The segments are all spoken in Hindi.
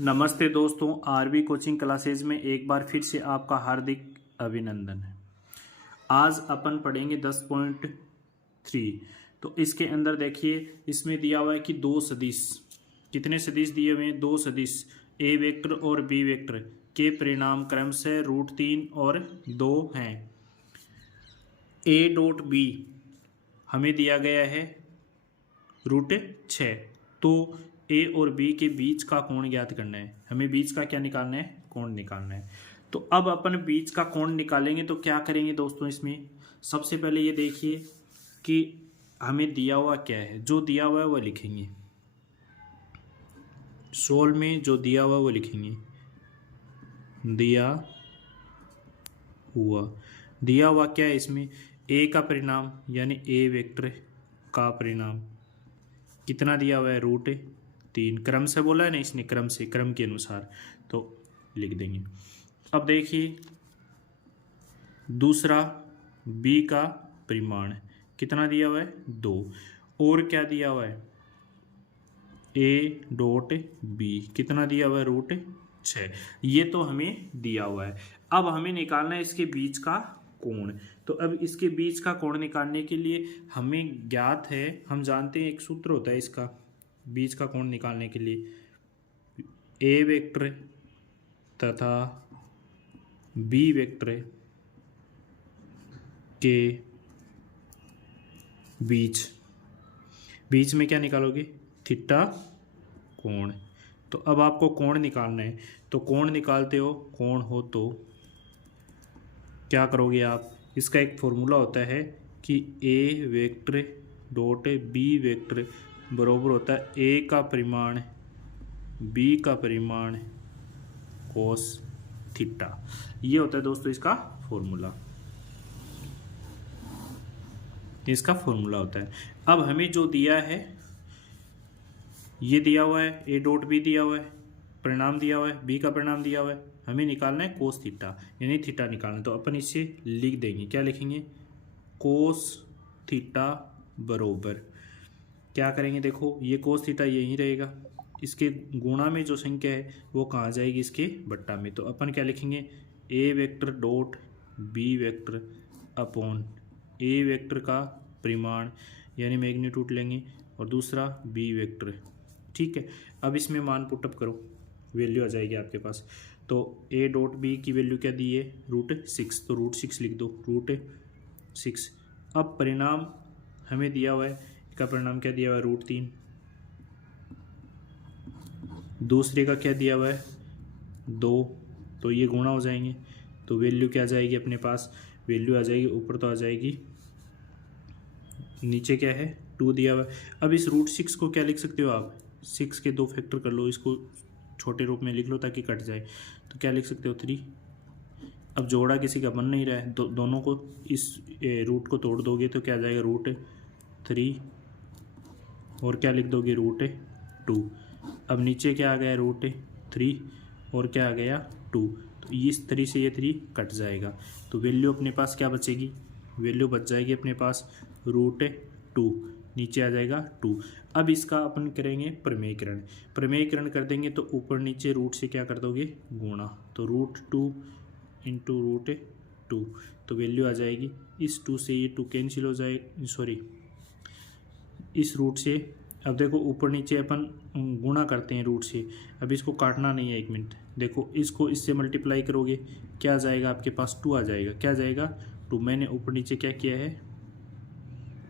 नमस्ते दोस्तों, आरवी कोचिंग क्लासेज में एक बार फिर से आपका हार्दिक अभिनंदन है। आज अपन पढ़ेंगे 10.3। तो इसके अंदर देखिए, इसमें दिया हुआ है कि दो सदिश, कितने सदिश दिए हुए हैं? दो सदिश ए वेक्टर और बी वेक्टर के परिणाम क्रमशः √3 और 2 हैं। ए डॉट बी हमें दिया गया है √6। तो ए और बी के बीच का कोण ज्ञात करना है। हमें बीच का क्या निकालना है? कोण निकालना है। तो अब अपन बीच का कोण निकालेंगे तो क्या करेंगे दोस्तों? इसमें सबसे पहले ये देखिए कि हमें दिया हुआ क्या है। जो दिया हुआ है वो लिखेंगे, सोल्व में जो दिया हुआ है वो लिखेंगे। दिया हुआ क्या है इसमें? ए का परिणाम यानी ए वेक्टर का परिणाम कितना दिया हुआ है? √3। क्रम से बोला है ना इसने, क्रम से, क्रम के अनुसार, तो लिख देंगे। अब देखिए दूसरा बी का परिमाण कितना दिया हुआ है? 2। और क्या दिया हुआ है? ए डॉट बी कितना दिया हुआ है? √6। ये तो हमें दिया हुआ है। अब हमें निकालना है इसके बीच का कोण। तो अब इसके बीच का कोण निकालने के लिए हमें ज्ञात है, हम जानते हैं एक सूत्र होता है इसका बीच का कोण निकालने के लिए। ए वेक्टर तथा बी वेक्टर के बीच में क्या निकालोगे? थीटा कोण। तो अब आपको कोण निकालना है, तो कोण निकालते हो, कोण हो तो क्या करोगे आप? इसका एक फॉर्मूला होता है कि ए वेक्टर डॉट बी वेक्टर बराबर होता है ए का परिमाण बी का परिमाण कोस थीटा। ये होता है दोस्तों इसका फॉर्मूला, इसका फॉर्मूला होता है। अब हमें जो दिया है, ये दिया हुआ है, ए डॉट बी दिया हुआ है, परिणाम दिया हुआ है, बी का परिणाम दिया हुआ है, हमें निकालना है कोस थीटा यानी थीटा निकालना है। तो अपन इसे लिख देंगे, क्या लिखेंगे? कोस थीटा बरोबर क्या करेंगे? देखो ये कोस थीटा यहीं रहेगा, इसके गुणा में जो संख्या है वो कहाँ जाएगी? इसके बट्टा में। तो अपन क्या लिखेंगे? A vector dot B vector upon A vector का परिमाण यानी मैग्नीट्यूड लेंगे और दूसरा बी वेक्टर। ठीक है, अब इसमें मान पुटअप करो, वैल्यू आ जाएगी आपके पास। तो ए डॉट बी की वैल्यू क्या दी है? √6। तो √6 लिख दो, √6। अब परिणाम हमें दिया हुआ है, इसका परिणाम क्या दिया हुआ है? √3। दूसरे का क्या दिया हुआ है? 2। तो ये गुणा हो जाएंगे, तो वैल्यू क्या आ जाएगी अपने पास? वैल्यू आ जाएगी, ऊपर तो आ जाएगी, नीचे क्या है? 2 दिया हुआ है। अब इस √6 को क्या लिख सकते हो आप? 6 के 2 फैक्टर कर लो, इसको छोटे रूप में लिख लो ताकि कट जाए। तो क्या लिख सकते हो? 3। अब जोड़ा किसी का बन नहीं रहा है, दोनों को इस रूट को तोड़ दोगे तो क्या आ जाएगा? √3 और क्या लिख दोगे? √2। अब नीचे क्या आ गया? √3 और क्या आ गया? 2। तो इस 3 से ये 3 कट जाएगा, तो वैल्यू अपने पास क्या बचेगी? वैल्यू बच जाएगी अपने पास √2, नीचे आ जाएगा 2। अब इसका अपन करेंगे प्रमेयकरण कर देंगे तो ऊपर नीचे रूट से क्या कर दोगे? गुणा। तो √2 इंटू √2, तो वैल्यू आ जाएगी, इस 2 से ये 2 कैंसिल हो जाए, सॉरी इस रूट से। अब देखो ऊपर नीचे अपन गुणा करते हैं रूट से, अब इसको काटना नहीं है, 1 मिनट। देखो इसको इससे मल्टीप्लाई करोगे, क्या आ जाएगा आपके पास? 2 आ जाएगा। क्या जाएगा? 2। मैंने ऊपर नीचे क्या किया है?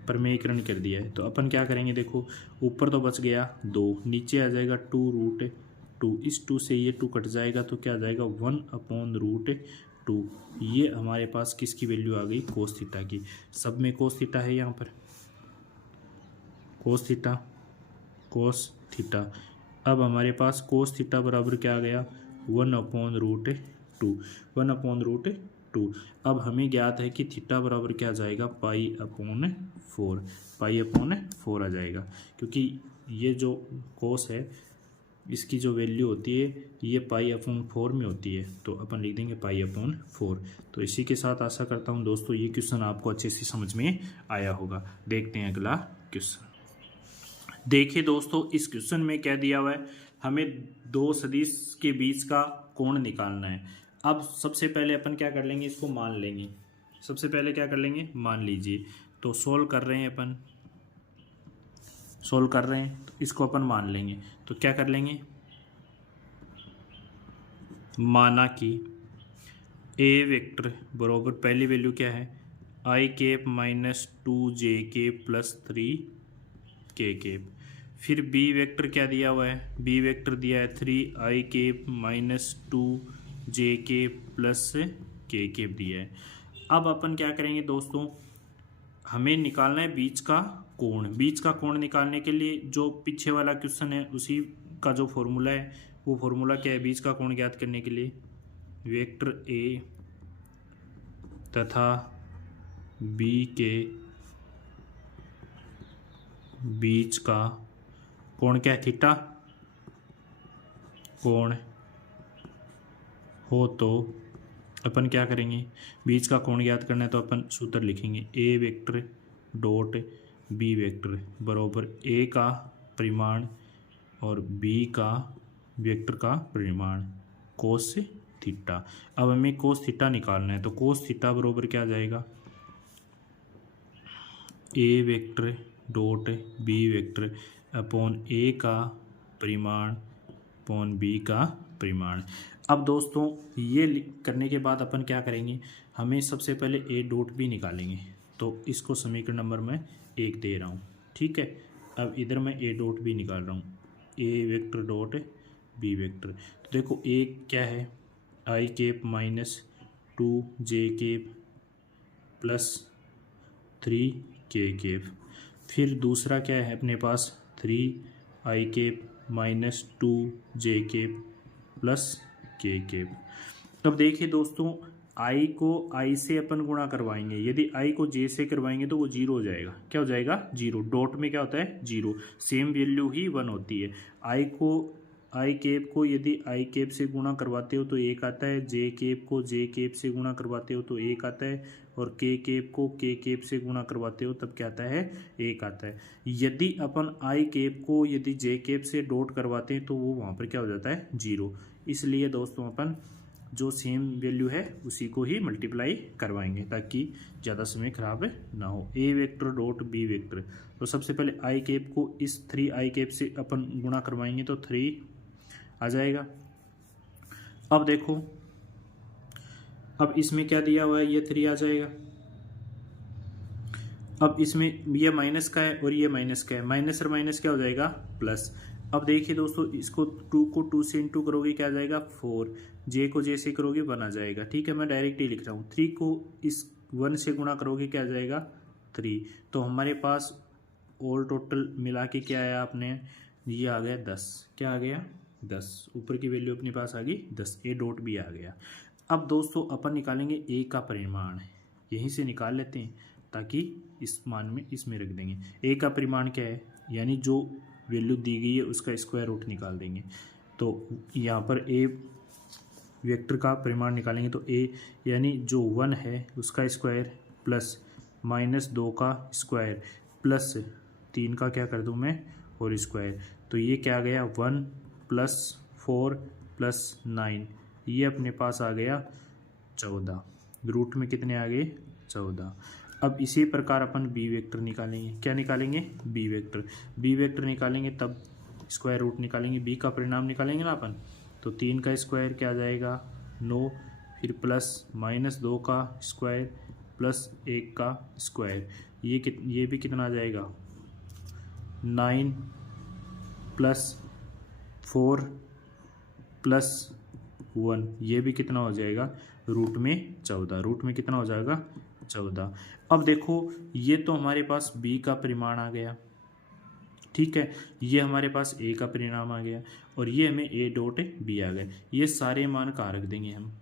प्रमेयकरण कर दिया है। तो अपन क्या करेंगे? देखो ऊपर तो बच गया 2, नीचे आ जाएगा 2√2। इस 2 से ये 2 कट जाएगा तो क्या आ जाएगा? 1/√2। ये हमारे पास किसकी वैल्यू आ गई? कोस थीटा की। सब में कोस थीटा है, यहाँ पर कोस थीटा। अब हमारे पास कोस थीटा बराबर क्या आ गया? 1/√2। 1/√2। अब हमें ज्ञात है कि थीटा बराबर क्या आ जाएगा? π/4। π/4 आ जाएगा, क्योंकि ये जो कोस है इसकी जो वैल्यू होती है ये π/4 में होती है, तो अपन लिख देंगे π/4। तो इसी के साथ आशा करता हूँ दोस्तों ये क्वेश्चन आपको अच्छे से समझ में आया होगा। देखते हैं अगला क्वेश्चन। देखिए दोस्तों, इस क्वेश्चन में क्या दिया हुआ है हमें दो सदिश के बीच का कोण निकालना है। अब सबसे पहले अपन क्या कर लेंगे, इसको मान लेंगे। सबसे पहले क्या कर लेंगे, मान लीजिए। तो सोल्व कर रहे हैं अपन, सोल्व कर रहे हैं तो इसको अपन मान लेंगे। तो क्या कर लेंगे, माना कि ए वेक्टर बराबर पहली वैल्यू क्या है, आई cap minus 2j plus 3k। फिर बी वेक्टर क्या दिया हुआ है, बी वेक्टर दिया है 3i minus 2j plus k दिया है। अब अपन क्या करेंगे दोस्तों, हमें निकालना है बीच का कोण। बीच का कोण निकालने के लिए जो पीछे वाला क्वेश्चन है उसी का जो फॉर्मूला है, वो फॉर्मूला क्या है बीच का कोण ज्ञात करने के लिए, वेक्टर ए तथा बी के बीच का कोण क्या है, थीटा। कोण हो तो अपन क्या करेंगे, बीच का कोण ज्ञात करना है तो अपन सूत्र लिखेंगे, A vector dot B vector बराबर ए का परिमाण और बी का वेक्टर का परिमाण कोस थीटा। अब हमें कोस थीटा निकालना है तो कोस थीटा बराबर क्या आ जाएगा, A vector dot B vector upon A का परिमाण अपॉन बी का परिमाण। अब दोस्तों ये करने के बाद अपन क्या करेंगे, हमें सबसे पहले ए डॉट बी निकालेंगे। तो इसको समीकरण नंबर मैं 1 दे रहा हूँ, ठीक है। अब इधर मैं ए डॉट बी निकाल रहा हूँ, ए वेक्टर डॉट बी वेक्टर। तो देखो ए क्या है, आई cap minus 2j plus 3k। फिर दूसरा क्या है अपने पास, 3i minus 2j plus k। अब देखिए दोस्तों, i को i से अपन गुणा करवाएंगे। यदि i को j से करवाएंगे तो वो 0 हो जाएगा। क्या हो जाएगा, 0। डॉट में क्या होता है, 0। सेम वैल्यू ही 1 होती है। i केप को यदि i केप से गुणा करवाते हो तो 1 आता है, j केप को j केप से गुणा करवाते हो तो 1 आता है, और k केप को k केप से गुणा करवाते हो तब क्या आता है, 1 आता है। यदि अपन i केप को यदि j केप से डॉट करवाते हैं तो वो वहाँ पर क्या हो जाता है, 0। इसलिए दोस्तों अपन जो सेम वैल्यू है उसी को ही मल्टीप्लाई करवाएंगे ताकि ज़्यादा समय खराब ना हो। ए वेक्टर डॉट बी वेक्टर, तो सबसे पहले आई केप को इस 3i केप से अपन गुणा करवाएंगे तो 3 आ जाएगा। अब देखो, अब इसमें क्या दिया हुआ है, ये 3 आ जाएगा। अब इसमें ये माइनस का है और ये माइनस का है, माइनस और माइनस क्या हो जाएगा, प्लस। अब देखिए दोस्तों, इसको 2 को 2 से इंटू करोगे क्या आ जाएगा, 4। j को j से करोगे 1 आ जाएगा, ठीक है। मैं डायरेक्ट ही लिख रहा हूँ। 3 को इस 1 से गुणा करोगे क्या आ जाएगा, 3। तो हमारे पास ऑल टोटल मिला के क्या आया आपने, ये आ गया 10। क्या आ गया, 10। ऊपर की वैल्यू अपने पास आ गई 10, ए डॉट भी आ गया। अब दोस्तों अपन निकालेंगे ए का परिमाण, यहीं से निकाल लेते हैं ताकि इस मान में इसमें रख देंगे। ए का परिमाण क्या है, यानी जो वैल्यू दी गई है उसका स्क्वायर रूट निकाल देंगे। तो यहाँ पर ए वेक्टर का परिमाण निकालेंगे तो ए यानी जो 1 है उसका स्क्वायर प्लस -2 का स्क्वायर प्लस 3 का क्या कर दूँ मैं, और स्क्वायर। तो ये क्या आ गया, 1 + 4 + 9, ये अपने पास आ गया 14। रूट में कितने आ गए, 14। अब इसी प्रकार अपन बी वेक्टर निकालेंगे। क्या निकालेंगे, बी वेक्टर। बी वेक्टर निकालेंगे तब स्क्वायर रूट निकालेंगे, बी का परिणाम निकालेंगे ना अपन। तो 3 का स्क्वायर क्या आ जाएगा, 9, फिर प्लस -2 का स्क्वायर प्लस 1 का स्क्वायर, ये भी कितना आ जाएगा, 9 + 4 + 1, ये भी कितना हो जाएगा, रूट में 14। रूट में कितना हो जाएगा, 14। अब देखो ये तो हमारे पास b का परिमाण आ गया, ठीक है। ये हमारे पास a का परिणाम आ गया और ये हमें a डॉट b आ गया। ये सारे मान कहाँ रख देंगे हम,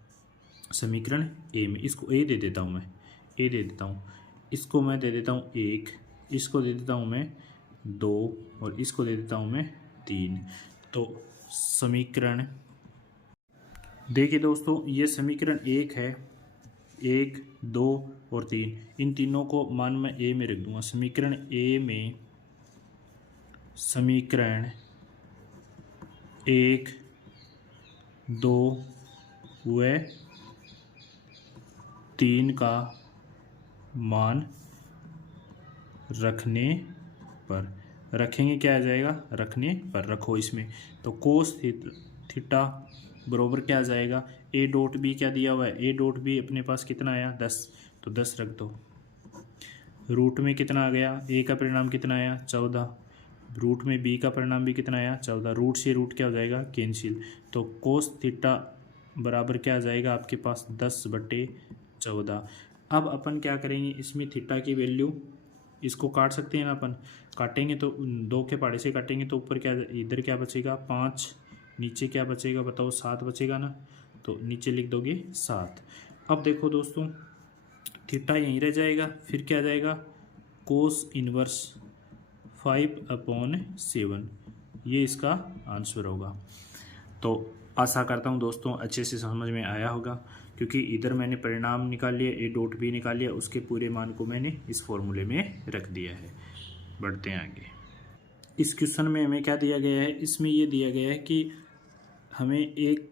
समीकरण a में। इसको a दे देता हूँ मैं, a दे देता हूँ, इसको मैं दे देता हूँ 1, इसको दे देता हूँ मैं 2 और इसको दे देता हूँ मैं 3। तो समीकरण देखिए दोस्तों, ये समीकरण 1 है, 1, 2 और 3, इन तीनों को मान मैं ए में रख दूंगा। समीकरण 1 2 व 3 का मान रखने पर, रखेंगे क्या आ जाएगा, रखने पर रखो इसमें, तो कोस थीटा बरोबर क्या आ जाएगा, ए डॉट बी क्या दिया हुआ है, ए डॉट बी अपने पास कितना आया 10, तो 10 रख दो। रूट में कितना आ गया, ए का परिणाम कितना आया 14, रूट में बी का परिणाम भी कितना आया 14, रूट से रूट क्या हो जाएगा कैंसिल, तो कोस थीटा बराबर क्या आ जाएगा आपके पास 10/14। अब अपन क्या करेंगे, इसमें थीटा की वैल्यू इसको काट सकते हैं ना अपन, काटेंगे तो 2 के पहाड़े से काटेंगे तो ऊपर क्या, इधर क्या बचेगा 5, नीचे क्या बचेगा बताओ 7 बचेगा ना, तो नीचे लिख दोगे 7। अब देखो दोस्तों थीटा यहीं रह जाएगा, फिर क्या जाएगा कोस इनवर्स 5/7, ये इसका आंसर होगा। तो आशा करता हूँ दोस्तों अच्छे से समझ में आया होगा, क्योंकि इधर मैंने परिणाम निकाल लिया, ए डॉट बी निकाल लिया, उसके पूरे मान को मैंने इस फॉर्मूले में रख दिया है। बढ़ते हैं आगे। इस क्वेश्चन में हमें क्या दिया गया है, इसमें ये दिया गया है कि हमें एक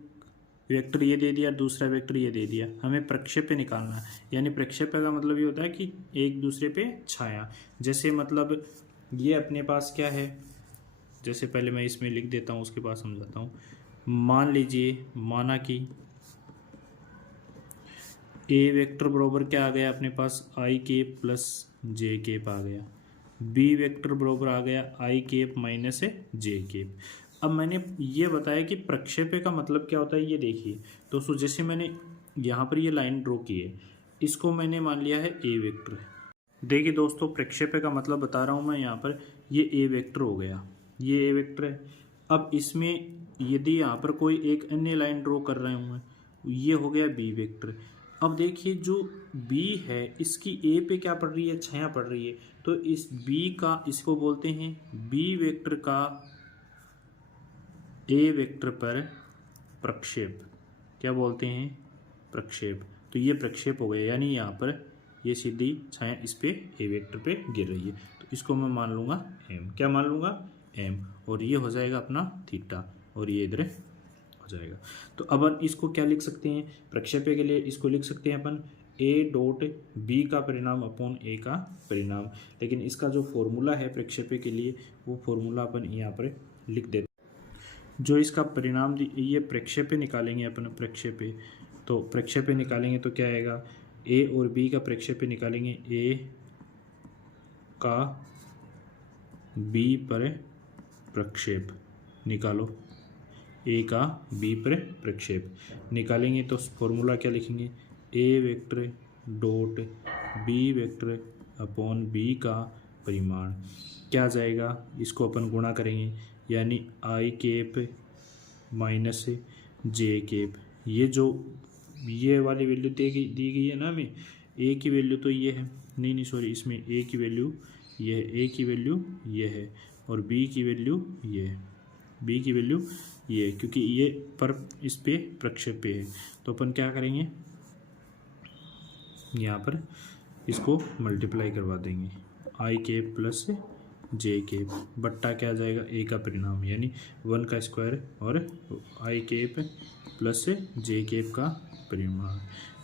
वेक्टर ये दे दिया, दूसरा वेक्टर ये दे दिया, हमें प्रक्षेप्य निकालना है। यानी प्रक्षेप्य का मतलब ये होता है कि एक दूसरे पे छाया, जैसे मतलब ये अपने पास क्या है, जैसे पहले मैं इसमें लिख देता हूँ उसके बाद समझाता हूँ। मान लीजिए, माना कि ए वेक्टर बराबर क्या आ गया अपने पास आई केप प्लस जे केप आ गया, बी वेक्टर बराबर आ गया आई केप माइनस जे केप। अब मैंने ये बताया कि प्रक्षेप्य का मतलब क्या होता है, ये देखिए दोस्तों, जैसे मैंने यहाँ पर ये लाइन ड्रॉ की है, इसको मैंने मान लिया है ए वेक्टर। देखिए दोस्तों प्रक्षेप्य का मतलब बता रहा हूँ मैं, यहाँ पर ये ए वेक्टर हो गया, ये ए वेक्टर है। अब इसमें यदि यहाँ पर कोई एक अन्य लाइन ड्रॉ कर रहे हूँ, ये हो गया बी वेक्टर। अब देखिए जो बी है इसकी ए पे क्या पड़ रही है, छाया पड़ रही है, तो इस बी का, इसको बोलते हैं बी वेक्टर का ए वेक्टर पर प्रक्षेप, क्या बोलते हैं प्रक्षेप। तो ये प्रक्षेप हो गया, यानी यहाँ पर ये सीधी छाया इस पे ए वेक्टर पे गिर रही है, तो इसको मैं मान लूँगा एम, क्या मान लूँगा एम, और ये हो जाएगा अपना थीटा, और ये इधर हो जाएगा। तो अपन इसको क्या लिख सकते हैं, प्रक्षेप्य के लिए इसको लिख सकते हैं अपन ए डॉट बी का परिणाम अपॉन ए का परिणाम, लेकिन इसका जो फॉर्मूला है प्रक्षेप्य के लिए वो फॉर्मूला अपन यहाँ पर लिख देते हैं। जो इसका परिणाम ये प्रक्षेप्य निकालेंगे अपन, प्रक्षेप्य, तो प्रक्षेप्य निकालेंगे तो क्या आएगा, ए और बी का प्रक्षेप्य निकालेंगे, ए का बी पर प्रक्षेप निकालो, ए का बी पर प्रक्षेप निकालेंगे तो फॉर्मूला क्या लिखेंगे, A vector dot B vector upon B का परिमाण क्या आ जाएगा, इसको अपन गुणा करेंगे, यानी आई केप माइनस जे केप। ये जो ये वाली वैल्यू दी गई है ना हमें, ए की वैल्यू तो ये है, नहीं सॉरी, इसमें ए की वैल्यू ये है, ए की वैल्यू ये है, और बी की वैल्यू ये है, बी की वैल्यू ये, क्योंकि ये पर इस पे प्रक्षेप पे है, तो अपन क्या करेंगे यहाँ पर इसको मल्टीप्लाई करवा देंगे, आई केप प्लस जे केप बट्टा क्या आ जाएगा ए का परिणाम, यानी 1 का स्क्वायर और आई केप प्लस जे केप का परिमाण,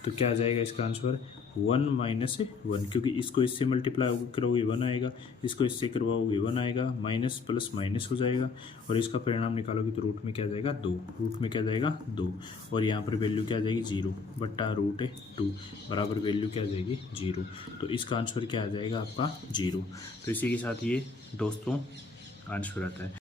तो क्या आ जाएगा इसका आंसर 1 माइनस 1, क्योंकि इसको इससे मल्टीप्लाई करोगे 1 आएगा, इसको इससे करवाओगे 1 आएगा, माइनस प्लस माइनस हो जाएगा, और इसका परिणाम निकालोगे तो रूट में क्या जाएगा 2, रूट में क्या जाएगा 2, और यहाँ पर वैल्यू क्या आ जाएगी 0 बट्टा रूट 2 बराबर वैल्यू क्या आ जाएगी 0, तो इसका आंसर क्या आ जाएगा आपका 0। तो इसी के साथ ये दोस्तों आंसर आता है।